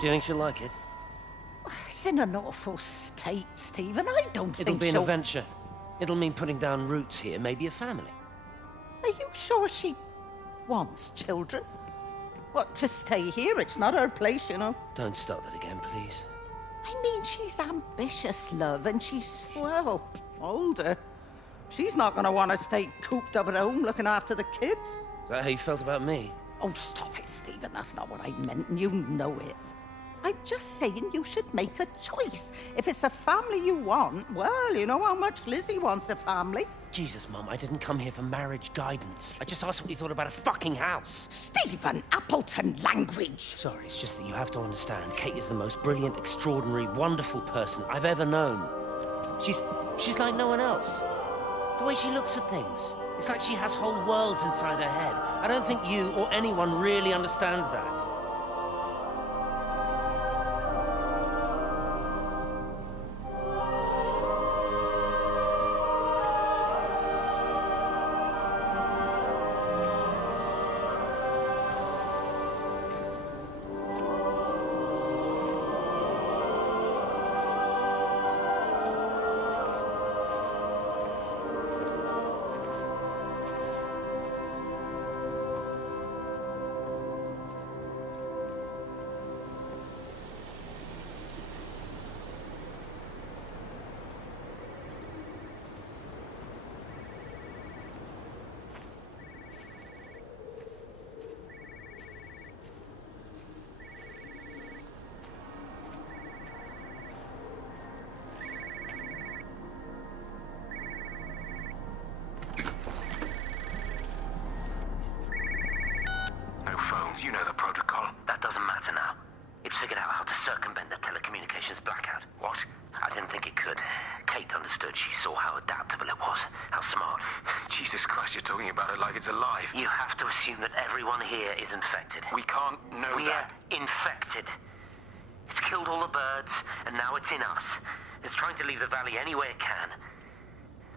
Do you think she'll like it? It's in an awful state, Stephen. I don't think It'll be an she'll... adventure. It'll mean putting down roots here, maybe a family. Are you sure she wants children? What, to stay here? It's not her place, you know. Don't start that again, please. I mean, she's ambitious, love, and she's, well, older. She's not going to want to stay cooped up at home looking after the kids. Is that how you felt about me? Oh, stop it, Stephen. That's not what I meant, and you know it. I'm just saying you should make a choice. If it's a family you want, well, you know how much Lizzie wants a family. Jesus, Mum, I didn't come here for marriage guidance. I just asked what you thought about a fucking house. Stephen Appleton language. Sorry, it's just that you have to understand. Kate is the most brilliant, extraordinary, wonderful person I've ever known. She's like no one else. The way she looks at things. It's like she has whole worlds inside her head. I don't think you or anyone really understands that. You know the protocol. That doesn't matter now. It's figured out how to circumvent the telecommunications blackout. What? I didn't think it could. Kate understood. She saw how adaptable it was. How smart. Jesus Christ, you're talking about it like it's alive. You have to assume that everyone here is infected. We can't know that. We're infected. It's killed all the birds, and now it's in us. It's trying to leave the valley any way it can.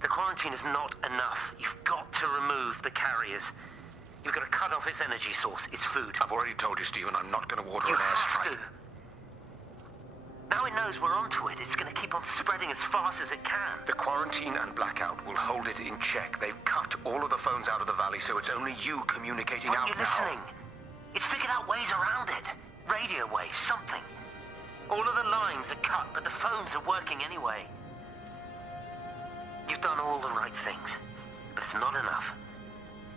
The quarantine is not enough. You've got to remove the carriers. You've got to cut off its energy source, its food. I've already told you, Stephen, I'm not going to order an airstrike. You have to. Now it knows we're onto it. It's going to keep on spreading as fast as it can. The quarantine and blackout will hold it in check. They've cut all of the phones out of the valley, so it's only you communicating out now. Are you listening? It's figured out ways around it. Radio waves, something. All of the lines are cut, but the phones are working anyway. You've done all the right things, but it's not enough.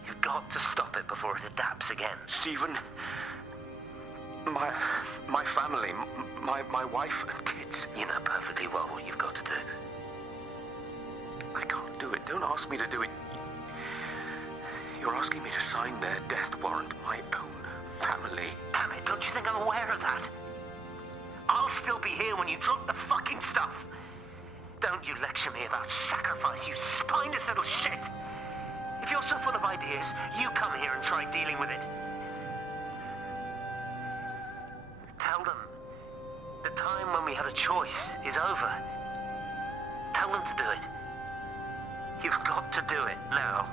You've got to stop it before it adapts again. Stephen, my family, my wife and kids. You know perfectly well what you've got to do. I can't do it. Don't ask me to do it. You're asking me to sign their death warrant, my own family. Damn it, don't you think I'm aware of that? I'll still be here when you drop the fucking stuff. Don't you lecture me about sacrifice, you spineless little shit. If you're so full of ideas, you come here and try dealing with it. Tell them the time when we had a choice is over. Tell them to do it. You've got to do it now.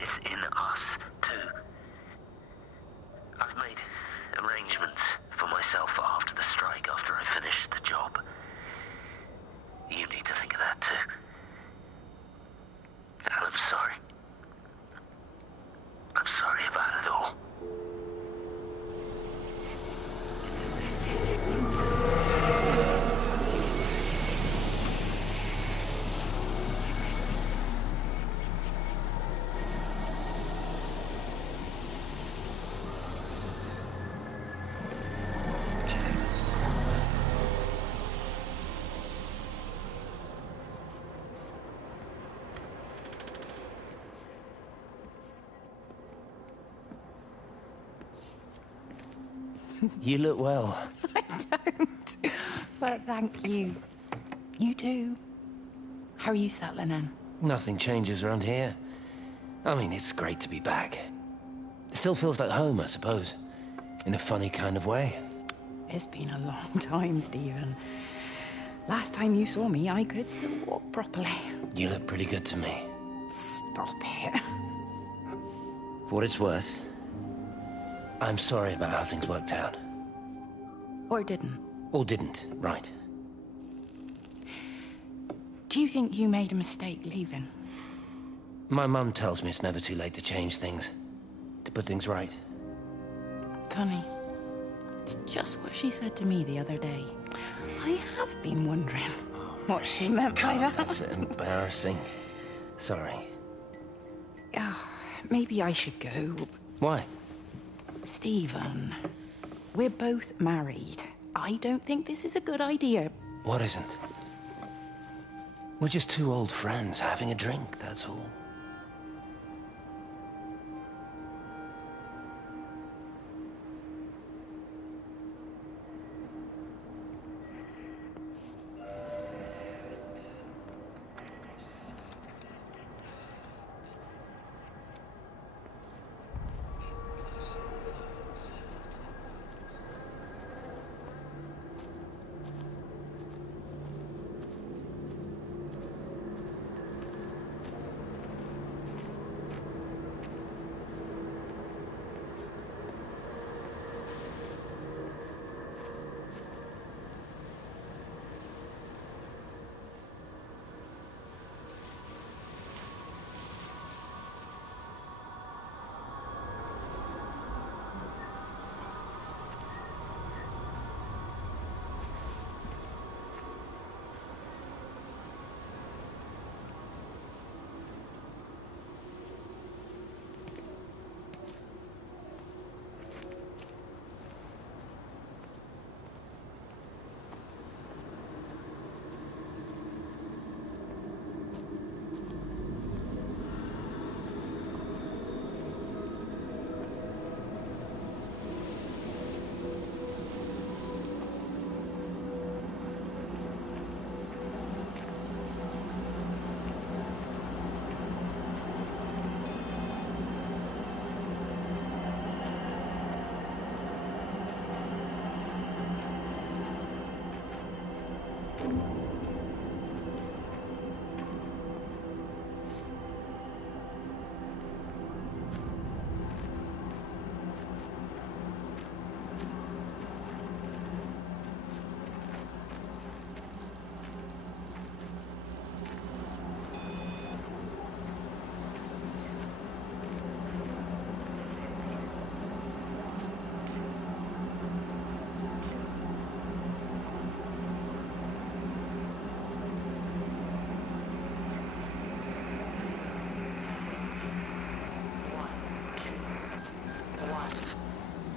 It's in us. You look well. I don't. But thank you. You too. How are you settling in? Nothing changes around here. I mean, it's great to be back. It still feels like home, I suppose. In a funny kind of way. It's been a long time, Stephen. Last time you saw me, I could still walk properly. You look pretty good to me. Stop it. For what it's worth, I'm sorry about how things worked out. Or didn't. Or didn't, right. Do you think you made a mistake leaving? My mum tells me it's never too late to change things. To put things right. Funny. It's just what she said to me the other day. I have been wondering what she meant by that. That's embarrassing. Sorry. Maybe I should go. Why? Stephen, we're both married. I don't think this is a good idea. What isn't? We're just two old friends having a drink, that's all.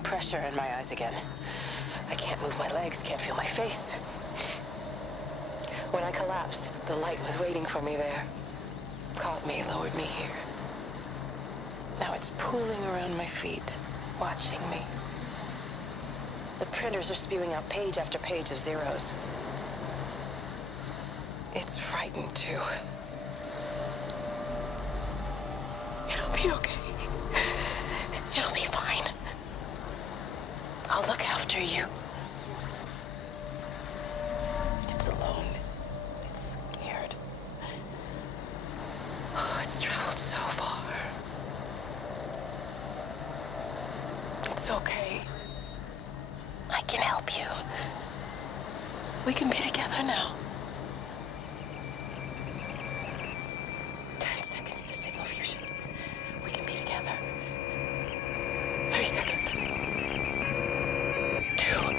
Pressure in my eyes again. I can't move my legs, can't feel my face. When I collapsed, the light was waiting for me there. Caught me, lowered me here. Now it's pooling around my feet, watching me. The printers are spewing out page after page of zeros. It's frightened too. It'll be okay. It'll be fine. I'll look after you. It's alone. It's scared. Oh, it's traveled so far. It's okay. I can help you. We can be together now. 10 seconds to signal fusion. We can be together. 3 seconds. 2.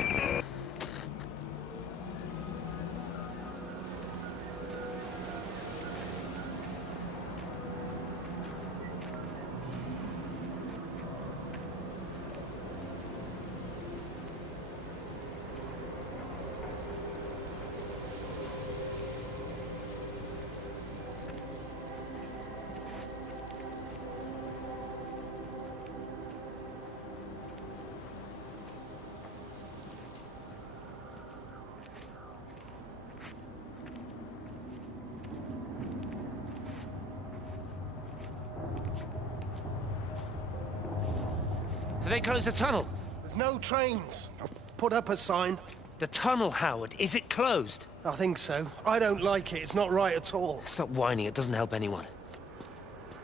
Have they closed the tunnel? There's no trains. I've put up a sign. The tunnel, Howard. Is it closed? I think so. I don't like it. It's not right at all. Stop whining. It doesn't help anyone.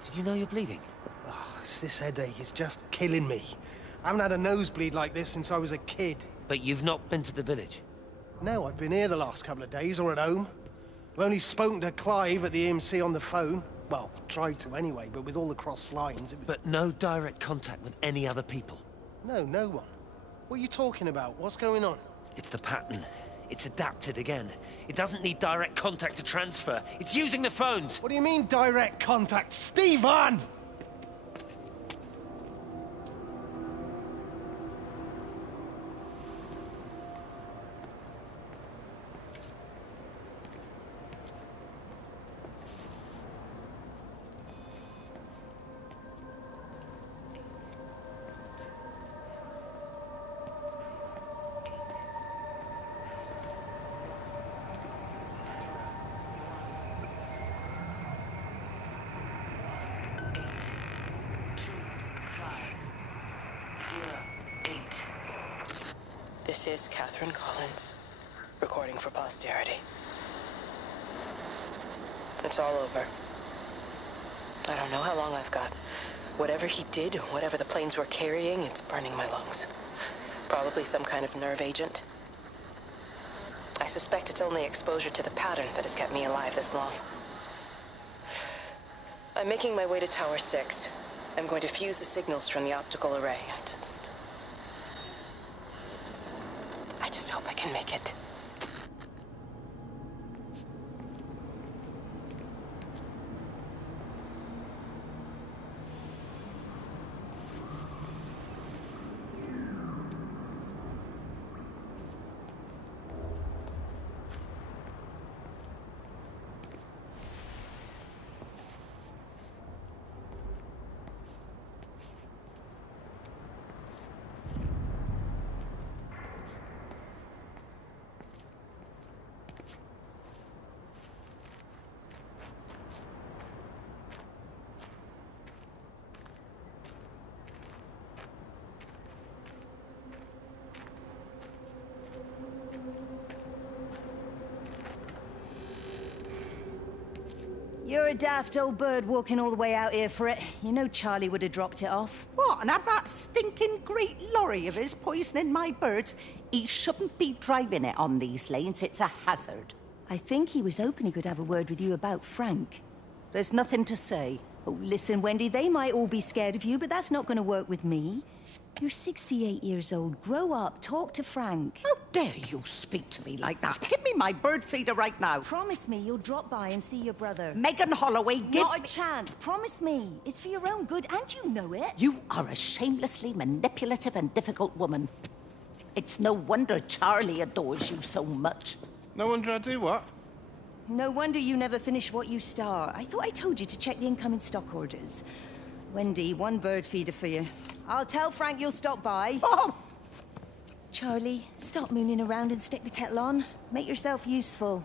Did you know you're bleeding? Oh, this headache is just killing me. I haven't had a nosebleed like this since I was a kid. But you've not been to the village? No, I've been here the last couple of days, or at home. I've only spoken to Clive at the EMC on the phone. Well, tried to anyway, but with all the crossed lines... But no direct contact with any other people? No, no one. What are you talking about? What's going on? It's the pattern. It's adapted again. It doesn't need direct contact to transfer. It's using the phones. What do you mean, direct contact? Stephen! This is Catherine Collins, recording for posterity. It's all over. I don't know how long I've got. Whatever he did, whatever the planes were carrying, it's burning my lungs. Probably some kind of nerve agent. I suspect it's only exposure to the pattern that has kept me alive this long. I'm making my way to Tower 6. I'm going to fuse the signals from the optical array. I just hope I can make it. You're a daft old bird walking all the way out here for it. You know Charlie would have dropped it off. What, and have that stinking great lorry of his poisoning my birds? He shouldn't be driving it on these lanes. It's a hazard. I think he was hoping he could have a word with you about Frank. There's nothing to say. Oh, listen, Wendy, they might all be scared of you, but that's not going to work with me. You're 68 years old. Grow up. Talk to Frank. How dare you speak to me like that? Give me my bird feeder right now. Promise me you'll drop by and see your brother. Megan Holloway, give Not a me... chance. Promise me. It's for your own good, and you know it. You are a shamelessly manipulative and difficult woman. It's no wonder Charlie adores you so much. No wonder I do what? No wonder you never finish what you start. I thought I told you to check the incoming stock orders. Wendy, one bird feeder for you. I'll tell Frank you'll stop by. Oh! Charlie, stop mooning around and stick the kettle on. Make yourself useful.